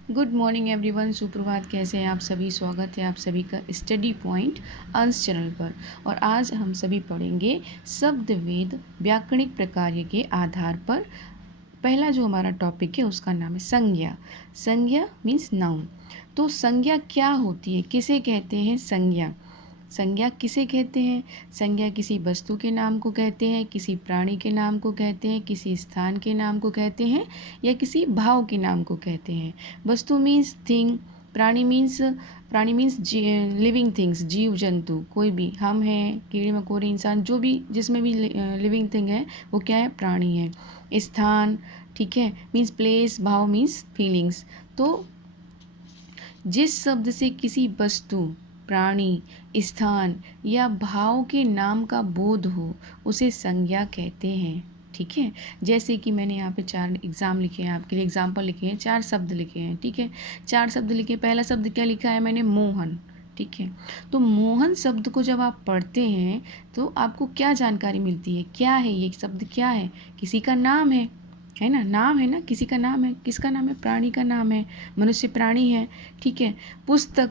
Good morning everyone. सुप्रभात। कैसे हैं आप सभी? स्वागत है आप सभी का स्टडी पॉइंट अंश चैनल पर। और आज हम सभी पढ़ेंगे शब्द वेद व्याकरणिक प्रकार्य के आधार पर। पहला जो हमारा टॉपिक है उसका नाम है संज्ञा। संज्ञा मीन्स नाउन। तो संज्ञा क्या होती है, किसे कहते हैं संज्ञा? संज्ञा किसे कहते हैं? संज्ञा किसी वस्तु के नाम को कहते हैं, किसी प्राणी के नाम को कहते हैं, किसी स्थान के नाम को कहते हैं, या किसी भाव के नाम को कहते हैं। वस्तु मीन्स थिंग, प्राणी मीन्स लिविंग थिंग्स, जीव जंतु, कोई भी, हम हैं, कीड़े मकोड़े, इंसान, जो भी जिसमें भी लिविंग थिंग है वो क्या है? प्राणी है। स्थान, ठीक है, मीन्स प्लेस। भाव मीन्स फीलिंग्स। तो जिस शब्द से किसी वस्तु, प्राणी, स्थान या भाव के नाम का बोध हो उसे संज्ञा कहते हैं। ठीक है, जैसे कि मैंने यहाँ पे 4 एग्जाम लिखे हैं, आपके लिए एग्जाम्पल लिखे हैं, 4 शब्द लिखे हैं। ठीक है, 4 शब्द लिखे। पहला शब्द क्या लिखा है मैंने? मोहन। ठीक है, तो मोहन शब्द को जब आप पढ़ते हैं तो आपको क्या जानकारी मिलती है? क्या है ये शब्द? क्या है? किसी का नाम है ना? नाम है ना, किसी का नाम है। किसका नाम है? प्राणी का नाम है। मनुष्य प्राणी है। ठीक है। पुस्तक,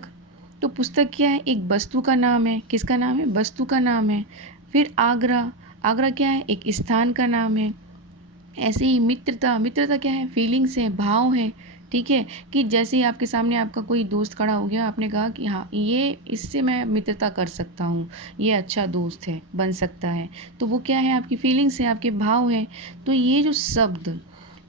तो पुस्तक क्या है? एक वस्तु का नाम है। किसका नाम है? वस्तु का नाम है। फिर आगरा, आगरा क्या है? एक स्थान का नाम है। ऐसे ही मित्रता, मित्रता क्या है? फीलिंग्स है, भाव है। ठीक है, कि जैसे ही आपके सामने आपका कोई दोस्त खड़ा हो गया, आपने कहा कि हाँ ये, इससे मैं मित्रता कर सकता हूँ, ये अच्छा दोस्त है, बन सकता है। तो वो क्या है? आपकी फीलिंग्स है, आपके भाव है। तो ये जो शब्द,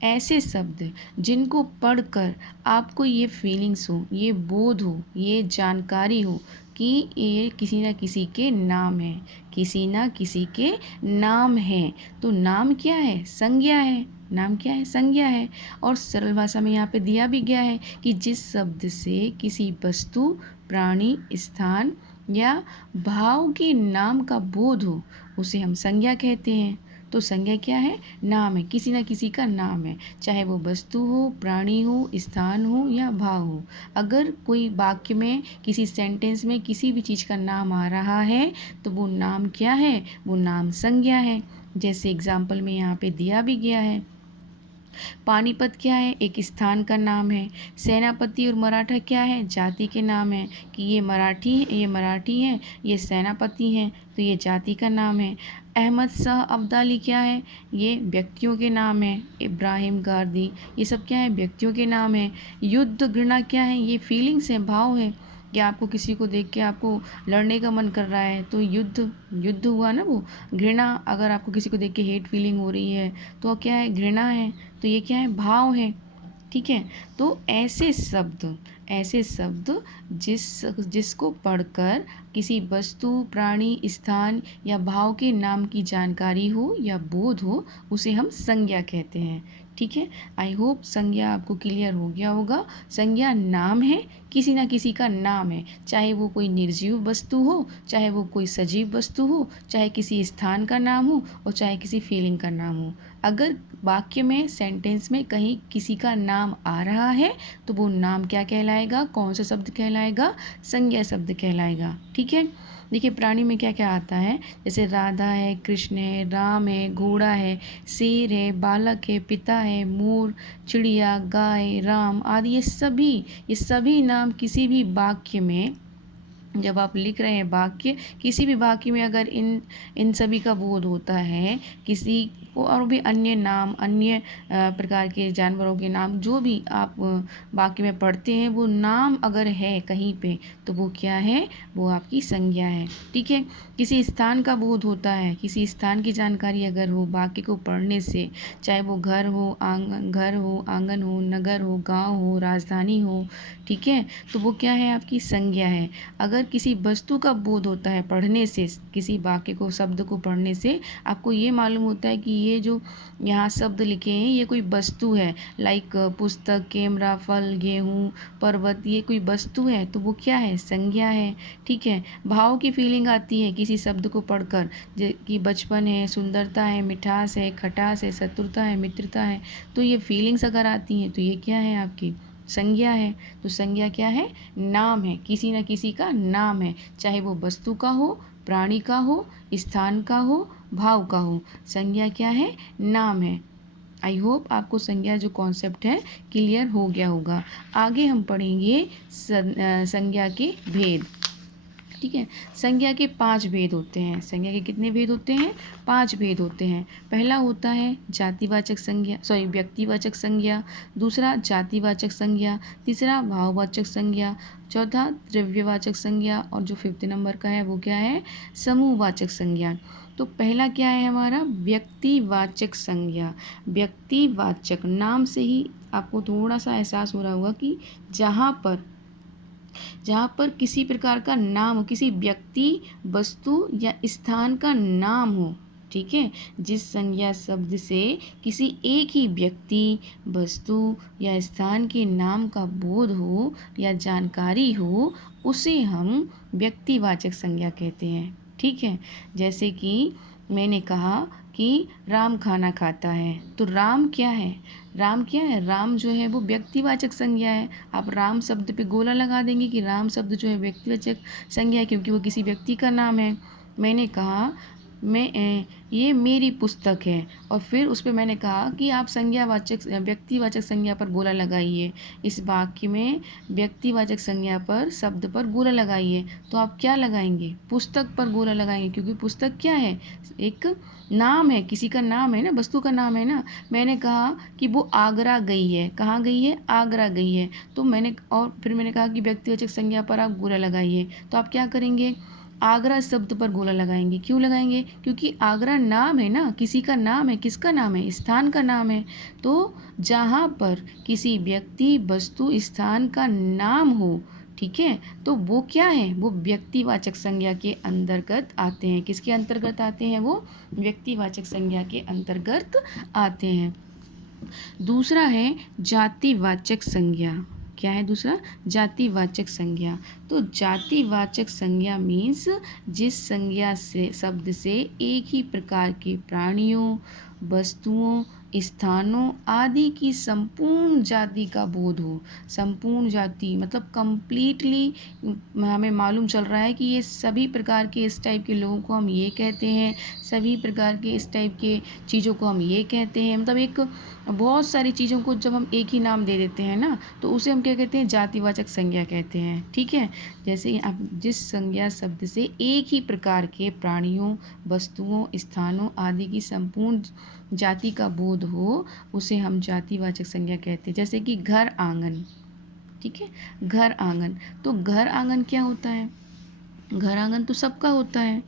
ऐसे शब्द जिनको पढ़कर आपको ये फीलिंग्स हो, ये बोध हो, ये जानकारी हो कि ये किसी ना किसी के नाम है, किसी ना किसी के नाम है। तो नाम क्या है? संज्ञा है। नाम क्या है? संज्ञा है। और सरल भाषा में यहाँ पे दिया भी गया है कि जिस शब्द से किसी वस्तु, प्राणी, स्थान या भाव के नाम का बोध हो उसे हम संज्ञा कहते हैं। तो संज्ञा क्या है? नाम है, किसी ना किसी का नाम है, चाहे वो वस्तु हो, प्राणी हो, स्थान हो या भाव हो। अगर कोई वाक्य में, किसी सेंटेंस में किसी भी चीज़ का नाम आ रहा है तो वो नाम क्या है? वो नाम संज्ञा है। जैसे एग्जाम्पल में यहाँ पे दिया भी गया है। पानीपत क्या है? एक स्थान का नाम है। सेनापति और मराठा क्या है? जाति के नाम है, कि ये मराठी हैं, ये सेनापति हैं, तो ये जाति का नाम है। अहमद शाह अब्दाली क्या है? ये व्यक्तियों के नाम है। इब्राहिम गारदी, ये सब क्या है? व्यक्तियों के नाम है। युद्ध घृणा क्या है? ये फीलिंग्स है, भाव है, कि आपको किसी को देख के आपको लड़ने का मन कर रहा है, तो युद्ध, युद्ध हुआ ना वो। घृणा, अगर आपको किसी को देख के हेट फीलिंग हो रही है तो क्या है? घृणा है। तो ये क्या है? भाव है। ठीक है, तो ऐसे शब्द जिसको पढ़कर किसी वस्तु, प्राणी, स्थान या भाव के नाम की जानकारी हो या बोध हो उसे हम संज्ञा कहते हैं। ठीक है, आई होप संज्ञा आपको क्लियर हो गया होगा। संज्ञा नाम है, किसी ना किसी का नाम है, चाहे वो कोई निर्जीव वस्तु हो, चाहे वो कोई सजीव वस्तु हो, चाहे किसी स्थान का नाम हो और चाहे किसी फीलिंग का नाम हो। अगर वाक्य में, सेंटेंस में कहीं किसी का नाम आ रहा है तो वो नाम क्या कहलाएगा? कौन सा शब्द कहलाएगा? संज्ञा शब्द कहलाएगा। ठीक है, देखिए प्राणी में क्या क्या आता है, जैसे राधा है, कृष्ण है, राम है, घोड़ा है, शेर है, बालक है, पिता है, मोर, चिड़िया, गाय, राम आदि। ये सभी नाम किसी भी वाक्य में, जब आप लिख रहे हैं वाक्य, किसी भी वाक्य में अगर इन इन सभी का बोध होता है, किसी को और भी अन्य नाम, अन्य प्रकार के जानवरों के नाम, जो भी आप वाक्य में पढ़ते हैं, वो नाम अगर है कहीं पे तो वो क्या है? वो आपकी संज्ञा है। ठीक है, किसी स्थान का बोध होता है, किसी स्थान की जानकारी अगर हो वाक्य को पढ़ने से, चाहे वो घर हो, आंगन हो, नगर हो, गांव हो, राजधानी हो, ठीक है, तो वो क्या है? आपकी संज्ञा है। अगर किसी वस्तु का बोध होता है पढ़ने से, किसी वाक्य को, शब्द को पढ़ने से आपको ये मालूम होता है कि ये जो यहाँ शब्द लिखे हैं ये कोई वस्तु है, लाइक पुस्तक, कैमरा, फल, गेहूँ, पर्वत, ये कोई वस्तु है, तो वो क्या है? संज्ञा है। ठीक है, भाव की फीलिंग आती है किसी शब्द को पढ़कर, कि बचपन है, सुंदरता है, मिठास है, खटास है, शत्रुता है, मित्रता है, तो ये फीलिंग्स अगर आती हैं तो ये क्या है? आपकी संज्ञा है। तो संज्ञा क्या है? नाम है, किसी न किसी का नाम है, चाहे वो वस्तु का हो, प्राणी का हो, स्थान का हो, भाव का हो। संज्ञा क्या है? नाम है। आई होप आपको संज्ञा जो कॉन्सेप्ट है क्लियर हो गया होगा। आगे हम पढ़ेंगे संज्ञा के भेद। ठीक है, संज्ञा के 5 भेद होते हैं। संज्ञा के कितने भेद होते हैं? 5 भेद होते हैं। पहला होता है जातिवाचक संज्ञा, व्यक्तिवाचक संज्ञा। दूसरा जातिवाचक संज्ञा। तीसरा भाववाचक संज्ञा। चौथा द्रव्यवाचक संज्ञा। और जो 5th नंबर का है वो क्या है? समूहवाचक संज्ञा। तो पहला क्या है हमारा? व्यक्तिवाचक संज्ञा। व्यक्तिवाचक नाम से ही आपको थोड़ा सा एहसास हो रहा होगा कि जहाँ पर किसी प्रकार का नाम हो, किसी व्यक्ति, वस्तु या स्थान का नाम हो। ठीक है, जिस संज्ञा शब्द से किसी एक ही व्यक्ति, वस्तु या स्थान के नाम का बोध हो या जानकारी हो, उसे हम व्यक्तिवाचक संज्ञा कहते हैं। ठीक है, जैसे कि मैंने कहा कि राम खाना खाता है, तो राम क्या है? राम क्या है? राम जो है वो व्यक्तिवाचक संज्ञा है। आप राम शब्द पे गोला लगा देंगे कि राम शब्द जो है व्यक्तिवाचक संज्ञा है, क्योंकि वो किसी व्यक्ति का नाम है। मैंने कहा ये मेरी पुस्तक है, और फिर उस पर मैंने कहा कि आप व्यक्तिवाचक संज्ञा पर गोला लगाइए। इस वाक्य में व्यक्तिवाचक संज्ञा पर, शब्द पर गोला लगाइए, तो आप क्या लगाएंगे? पुस्तक पर गोला लगाएंगे, क्योंकि पुस्तक क्या है? एक नाम है, किसी का नाम है ना, वस्तु का नाम है ना। मैंने कहा कि वो आगरा गई है। कहाँ गई है? आगरा गई है। तो फिर मैंने कहा कि व्यक्तिवाचक संज्ञा पर आप गोला लगाइए, तो आप क्या करेंगे? आगरा शब्द पर गोला लगाएंगे। क्यों लगाएंगे? क्योंकि आगरा नाम है ना, किसी का नाम है। किसका नाम है? स्थान का नाम है। तो जहाँ पर किसी व्यक्ति, वस्तु, स्थान का नाम हो, ठीक है, तो वो क्या है? वो व्यक्तिवाचक संज्ञा के अंतर्गत आते हैं। किसके अंतर्गत आते हैं? वो व्यक्तिवाचक संज्ञा के अंतर्गत आते हैं। दूसरा है जातिवाचक संज्ञा। क्या है दूसरा? जातिवाचक संज्ञा। तो जातिवाचक संज्ञा मीन्स जिस संज्ञा से, शब्द से एक ही प्रकार के प्राणियों, वस्तुओं, स्थानों आदि की संपूर्ण जाति का बोध हो। संपूर्ण जाति मतलब कंप्लीटली हमें मालूम चल रहा है कि ये सभी प्रकार के इस टाइप के लोगों को हम ये कहते हैं, सभी प्रकार के इस टाइप के चीज़ों को हम ये कहते हैं। मतलब एक बहुत सारी चीज़ों को जब हम एक ही नाम दे देते हैं ना, तो उसे हम क्या कहते हैं? जातिवाचक संज्ञा कहते हैं। ठीक है, जैसे आप जिस संज्ञा शब्द से एक ही प्रकार के प्राणियों, वस्तुओं, स्थानों आदि की संपूर्ण जाति का बोध हो, उसे हम जातिवाचक संज्ञा कहते हैं। जैसे कि घर आंगन। ठीक है, घर आंगन। तो घर आंगन क्या होता है? घर आंगन तो सबका होता है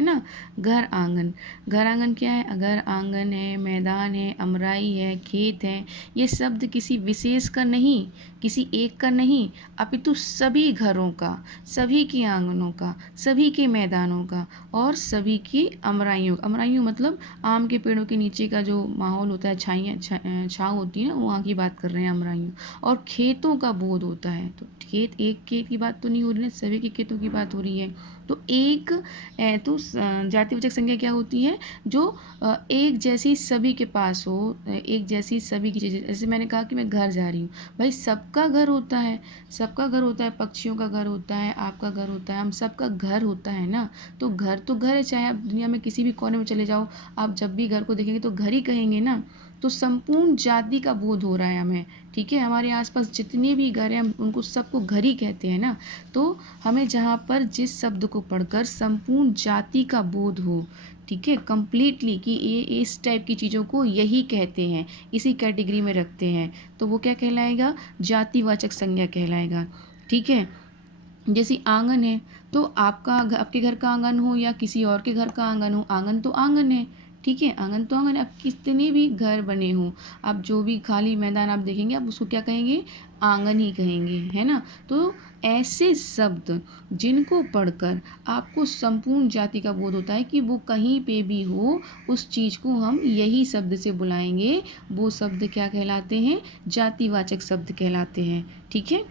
ना। घर आंगन, घर आंगन क्या है? अगर आंगन है, मैदान है, अमराई है, खेत है, ये शब्द किसी विशेष का नहीं, किसी एक का नहीं, अपितु सभी घरों का, सभी के आंगनों का, सभी के मैदानों का और सभी की अमराइयों मतलब आम के पेड़ों के नीचे का जो माहौल होता है, छाँव होती है ना, वहाँ की बात कर रहे हैं अमराइयों। और खेतों का बोध होता है। तो एक खेत की बात तो नहीं हो रही है, सभी के खेतों की बात हो रही है। तो जातिवाचक संज्ञा क्या होती है? जो एक जैसी सभी के पास हो, एक जैसी सभी की चीज़ें। जैसे मैंने कहा कि मैं घर जा रही हूँ, भाई सबका घर होता है, सबका घर होता है, पक्षियों का घर होता है, आपका घर होता है, हम सबका घर होता है ना। तो घर है, चाहे आप दुनिया में किसी भी कोने में चले जाओ, आप जब भी घर को देखेंगे तो घर ही कहेंगे ना। तो संपूर्ण जाति का बोध हो रहा है हमें। ठीक है, हमारे आसपास जितने भी घर हैं हम उनको सबको घर ही कहते हैं ना। तो हमें जहाँ पर जिस शब्द को पढ़कर संपूर्ण जाति का बोध हो, ठीक है, कंप्लीटली कि ये इस टाइप की चीज़ों को यही कहते हैं, इसी कैटेगरी में रखते हैं, तो वो क्या कहलाएगा? जातिवाचक संज्ञा कहलाएगा। ठीक है, जैसे आंगन है, तो आपके घर का आंगन हो या किसी और के घर का आंगन हो, आंगन तो आंगन है। ठीक है, आंगन तो आंगन है। अब कितने भी घर बने हों, आप जो भी खाली मैदान आप देखेंगे, आप उसको क्या कहेंगे? आंगन ही कहेंगे, है ना। तो ऐसे शब्द जिनको पढ़कर आपको संपूर्ण जाति का बोध होता है कि वो कहीं पे भी हो, उस चीज़ को हम यही शब्द से बुलाएंगे, वो शब्द क्या कहलाते हैं? जातिवाचक शब्द कहलाते हैं। ठीक है,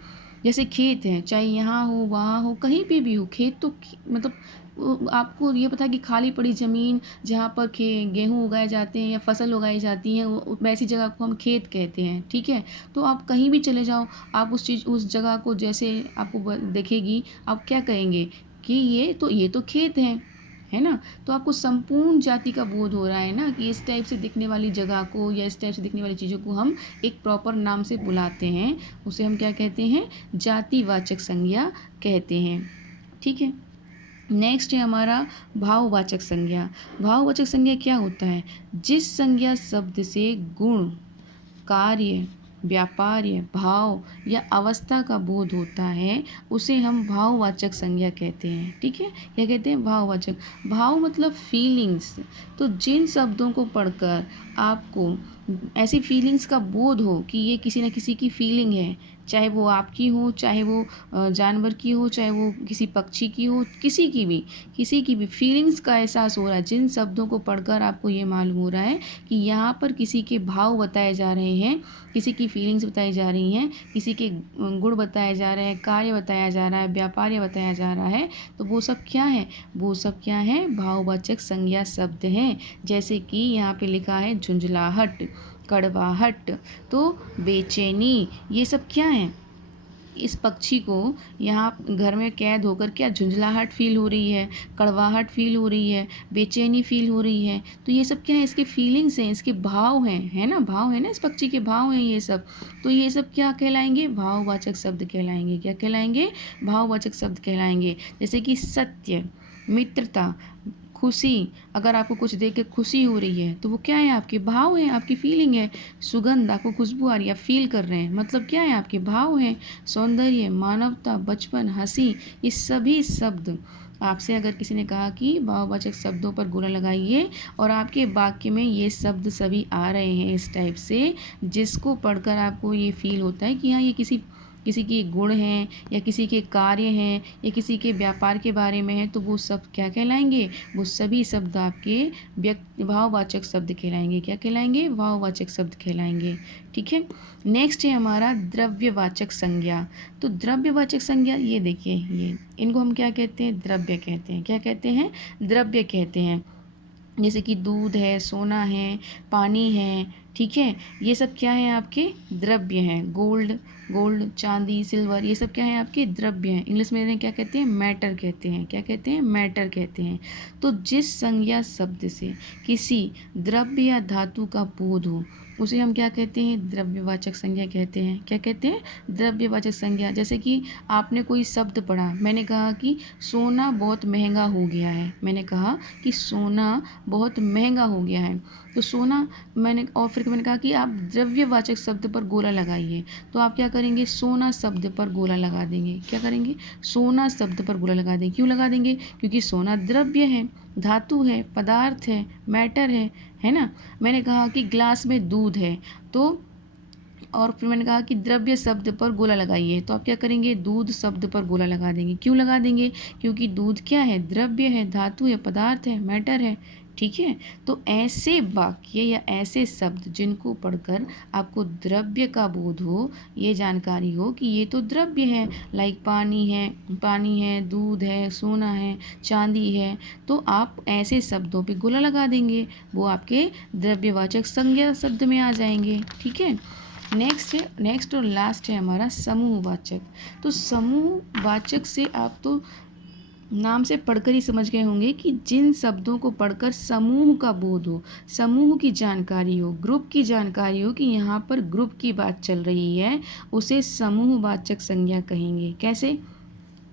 जैसे खेत है, चाहे यहाँ हो, वहाँ हो, कहीं पे भी हो, खेत तो मतलब आपको ये पता है कि खाली पड़ी ज़मीन जहाँ पर गेहूँ उगाए जाते हैं या फसल उगाई जाती है, वैसी जगह को हम खेत कहते हैं। ठीक है, तो आप कहीं भी चले जाओ, आप उस जगह को जैसे आपको दिखेगी, आप क्या कहेंगे कि ये तो खेत है है ना। तो आपको संपूर्ण जाति का बोध हो रहा है ना कि इस टाइप से दिखने वाली जगह को या इस टाइप से दिखने वाली चीज़ों को हम एक प्रॉपर नाम से बुलाते हैं, उसे हम क्या कहते हैं, जातिवाचक संज्ञा कहते हैं। ठीक है। नेक्स्ट है हमारा भाववाचक संज्ञा। भाववाचक संज्ञा क्या होता है, जिस संज्ञा शब्द से गुण, कार्य, व्यापार्य, भाव या अवस्था का बोध होता है उसे हम भाववाचक संज्ञा कहते हैं। ठीक है, क्या कहते हैं, भाववाचक। भाव मतलब फीलिंग्स। तो जिन शब्दों को पढ़कर आपको ऐसी फीलिंग्स का बोध हो कि ये किसी न किसी की फीलिंग है, चाहे वो आपकी हो, चाहे वो जानवर की हो, चाहे वो किसी पक्षी की हो, किसी की भी फीलिंग्स का एहसास हो रहा है, जिन शब्दों को पढ़कर आपको ये मालूम हो रहा है कि यहाँ पर किसी के भाव बताए जा रहे हैं, किसी की फीलिंग्स बताई जा रही हैं, किसी के गुण बताए जा रहे हैं, कार्य बताया जा रहा है, व्यापार्य बताया जा रहा है, तो वो सब क्या है, वो सब क्या है, भाववाचक संज्ञा शब्द हैं। जैसे कि यहाँ पे लिखा है झुंझलाहट, कड़वाहट, तो बेचैनी, ये सब क्या है, इस पक्षी को यहाँ घर में कैद होकर क्या झुंझलाहट फील हो रही है, कड़वाहट फील हो रही है, बेचैनी फील हो रही है, तो ये सब क्या है, इसके फीलिंग्स हैं, इसके भाव हैं, है ना, भाव है ना, इस पक्षी के भाव हैं ये सब। तो ये सब क्या कहलाएंगे, भाववाचक शब्द कहलाएंगे। क्या कहलाएंगे, भाववाचक शब्द कहलाएंगे। जैसे कि सत्य, मित्रता, खुशी, अगर आपको कुछ देख के खुशी हो रही है तो वो क्या है, आपके भाव हैं, आपकी फीलिंग है। सुगंध, आपको खुशबू आ रही है, आप फील कर रहे हैं, मतलब क्या है, आपके भाव हैं। सौंदर्य, मानवता, बचपन, हंसी, ये सभी शब्द, आपसे अगर किसी ने कहा कि भाववाचक शब्दों पर गोला लगाइए और आपके वाक्य में ये शब्द सभी आ रहे हैं इस टाइप से, जिसको पढ़कर आपको ये फील होता है कि हाँ ये किसी के गुण हैं या किसी के कार्य हैं या किसी के व्यापार के बारे में है, तो वो सब क्या कहलाएंगे, वो सभी शब्द आपके भाववाचक शब्द कहलाएंगे। क्या कहलाएंगे, भाववाचक शब्द कहलाएंगे। ठीक है। नेक्स्ट है हमारा द्रव्यवाचक संज्ञा। तो द्रव्यवाचक संज्ञा, ये देखिए, ये इनको हम क्या कहते हैं, द्रव्य कहते हैं। क्या कहते हैं, द्रव्य कहते हैं। जैसे कि दूध है, सोना है, पानी है, ठीक है, ये सब क्या है, आपके द्रव्य हैं। गोल्ड, चांदी, सिल्वर, ये सब क्या है, आपके द्रव्य हैं। इंग्लिश में इन्हें क्या कहते हैं, मैटर कहते हैं। क्या कहते हैं, मैटर कहते हैं। तो जिस संज्ञा शब्द से किसी द्रव्य या धातु का बोध हो उसे हम क्या कहते हैं, द्रव्यवाचक संज्ञा कहते हैं। क्या कहते हैं, द्रव्यवाचक संज्ञा। जैसे कि आपने कोई शब्द पढ़ा, मैंने कहा कि सोना बहुत महंगा हो गया है, मैंने कहा कि सोना बहुत महंगा हो गया है, तो सोना और फिर मैंने कहा कि आप द्रव्यवाचक शब्द पर गोला लगाइए, तो आप क्या करेंगे, सोना शब्द पर गोला लगा देंगे। क्या करेंगे, सोना शब्द पर गोला लगा देंगे। क्यों लगा देंगे, क्योंकि सोना द्रव्य है, धातु है, पदार्थ है, मैटर है ना। मैंने कहा कि ग्लास में दूध है, तो और फिर मैंने कहा कि द्रव्य शब्द पर गोला लगाइए, तो आप क्या करेंगे, दूध शब्द पर गोला लगा देंगे। क्यों लगा देंगे, क्योंकि दूध क्या है, द्रव्य है, धातु है, पदार्थ है, मैटर है। ठीक है। तो ऐसे वाक्य या ऐसे शब्द जिनको पढ़कर आपको द्रव्य का बोध हो, ये जानकारी हो कि ये तो द्रव्य है, लाइक पानी है, दूध है, सोना है, चांदी है, तो आप ऐसे शब्दों पे गोला लगा देंगे, वो आपके द्रव्यवाचक संज्ञा शब्द में आ जाएंगे। ठीक है। नेक्स्ट और लास्ट है हमारा समूहवाचक। तो समूहवाचक से आप तो नाम से पढ़कर ही समझ गए होंगे कि जिन शब्दों को पढ़कर समूह का बोध हो, समूह की जानकारी हो, ग्रुप की जानकारी हो कि यहाँ पर ग्रुप की बात चल रही है, उसे समूहवाचक संज्ञा कहेंगे। कैसे,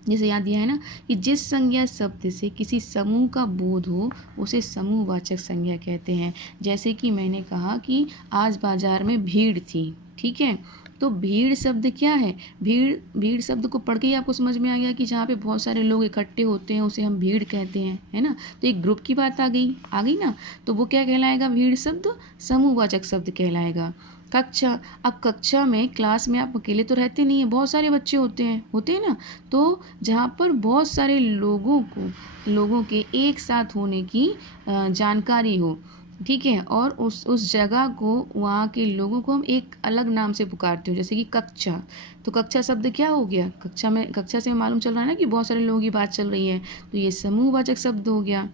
जैसे याद दिया है ना कि जिस संज्ञा शब्द से किसी समूह का बोध हो उसे समूहवाचक संज्ञा कहते हैं। जैसे कि मैंने कहा कि आज बाजार में भीड़ थी, ठीक है, तो भीड़ शब्द क्या है, भीड़ शब्द को पढ़ के ही आपको समझ में आ गया कि जहाँ पे बहुत सारे लोग इकट्ठे होते हैं उसे हम भीड़ कहते हैं, है ना। तो एक ग्रुप की बात आ गई ना, तो वो क्या कहलाएगा, भीड़ शब्द समूहवाचक शब्द कहलाएगा। कक्षा, अब कक्षा में, क्लास में आप अकेले तो रहते नहीं हैं, बहुत सारे बच्चे होते हैं ना, तो जहाँ पर बहुत सारे लोगों के एक साथ होने की जानकारी हो, ठीक है, और उस जगह को, वहाँ के लोगों को हम एक अलग नाम से पुकारते हो, जैसे कि कक्षा। तो कक्षा शब्द क्या हो गया, कक्षा से मालूम चल रहा है ना कि बहुत सारे लोगों की बात चल रही है, तो ये समूहवाचक शब्द हो गया।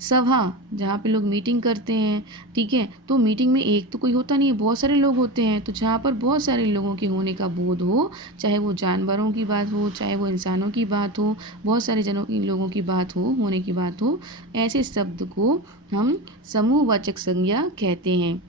सभा, जहाँ पे लोग मीटिंग करते हैं, ठीक है, तो मीटिंग में एक तो कोई होता नहीं है, बहुत सारे लोग होते हैं, तो जहाँ पर बहुत सारे लोगों के होने का बोध हो, चाहे वो जानवरों की बात हो, चाहे वो इंसानों की बात हो, बहुत सारे लोगों की बात हो, होने की बात हो, ऐसे शब्द को हम समूहवाचक संज्ञा कहते हैं।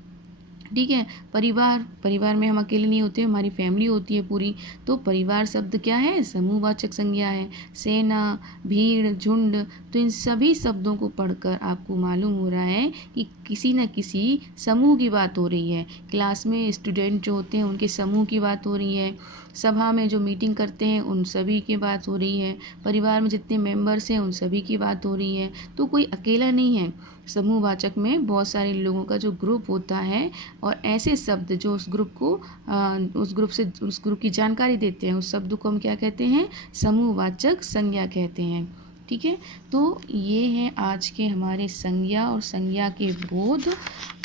ठीक है। परिवार में हम अकेले नहीं होते, हमारी फैमिली होती है पूरी। तो परिवार शब्द क्या है? समूहवाचक संज्ञा है। सेना, भीड़, झुंड, तो इन सभी शब्दों को पढ़कर आपको मालूम हो रहा है कि किसी न किसी समूह की बात हो रही है। क्लास में स्टूडेंट जो होते हैं उनके समूह की बात हो रही है। सभा में जो मीटिंग करते हैं उन सभी की बात हो रही है। परिवार में जितने मेंबर्स हैं उन सभी की बात हो रही है। तो कोई अकेला नहीं है। समूहवाचक में बहुत सारे लोगों का जो ग्रुप होता है, और ऐसे शब्द जो उस ग्रुप को उस ग्रुप की जानकारी देते हैं, उस शब्द को हम क्या कहते हैं? समूहवाचक संज्ञा कहते हैं। ठीक है। तो ये हैं आज के हमारे संज्ञा और संज्ञा के बोध।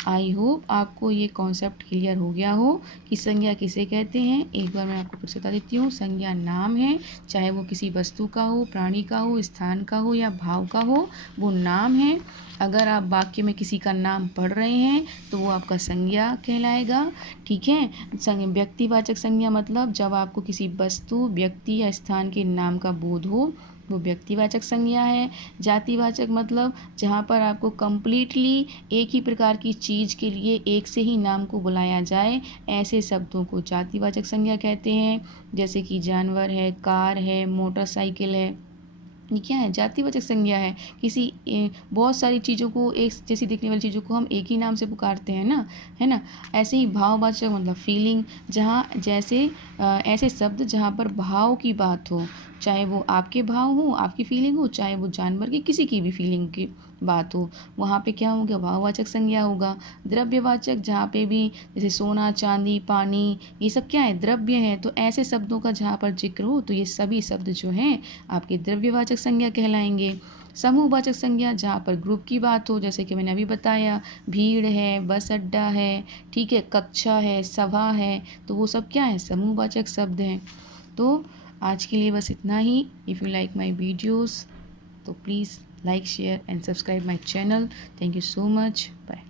आई होप आपको ये कॉन्सेप्ट क्लियर हो गया हो कि संज्ञा किसे कहते हैं। एक बार मैं आपको फिर से बता देती हूँ। संज्ञा नाम है, चाहे वो किसी वस्तु का हो, प्राणी का हो, स्थान का हो या भाव का हो, वो नाम है। अगर आप वाक्य में किसी का नाम पढ़ रहे हैं तो वो आपका संज्ञा कहलाएगा। ठीक है। व्यक्तिवाचक संज्ञा मतलब जब आपको किसी वस्तु, व्यक्ति या स्थान के नाम का बोध हो, वो व्यक्तिवाचक संज्ञा है। जातिवाचक मतलब जहाँ पर आपको कंप्लीटली एक ही प्रकार की चीज़ के लिए एक से ही नाम को बुलाया जाए, ऐसे शब्दों को जातिवाचक संज्ञा कहते हैं। जैसे कि जानवर है, कार है, मोटरसाइकिल है, ये क्या है? जातिवाचक संज्ञा है। बहुत सारी चीज़ों को, एक जैसी दिखने वाली चीज़ों को हम एक ही नाम से पुकारते हैं ना, है ना। ऐसे ही भाववाचक मतलब फीलिंग, जहाँ जैसे ऐसे शब्द जहाँ पर भाव की बात हो, चाहे वो आपके भाव हो, आपकी फीलिंग हो, चाहे वो जानवर की किसी की भी फीलिंग की बात हो, वहाँ पे क्या होगा? भाववाचक संज्ञा होगा। द्रव्यवाचक, जहाँ पे भी जैसे सोना, चांदी, पानी, ये सब क्या है? द्रव्य है। तो ऐसे शब्दों का जहाँ पर जिक्र हो तो ये सभी शब्द जो हैं आपके द्रव्यवाचक संज्ञा कहलाएंगे। समूहवाचक संज्ञा, जहाँ पर ग्रुप की बात हो, जैसे कि मैंने अभी बताया, भीड़ है, बस अड्डा है, ठीक है, कक्षा है, सभा है, तो वो सब क्या है? समूहवाचक शब्द हैं। तो आज के लिए बस इतना ही। If you like my videos तो please like, share and subscribe my channel. Thank you so much. Bye.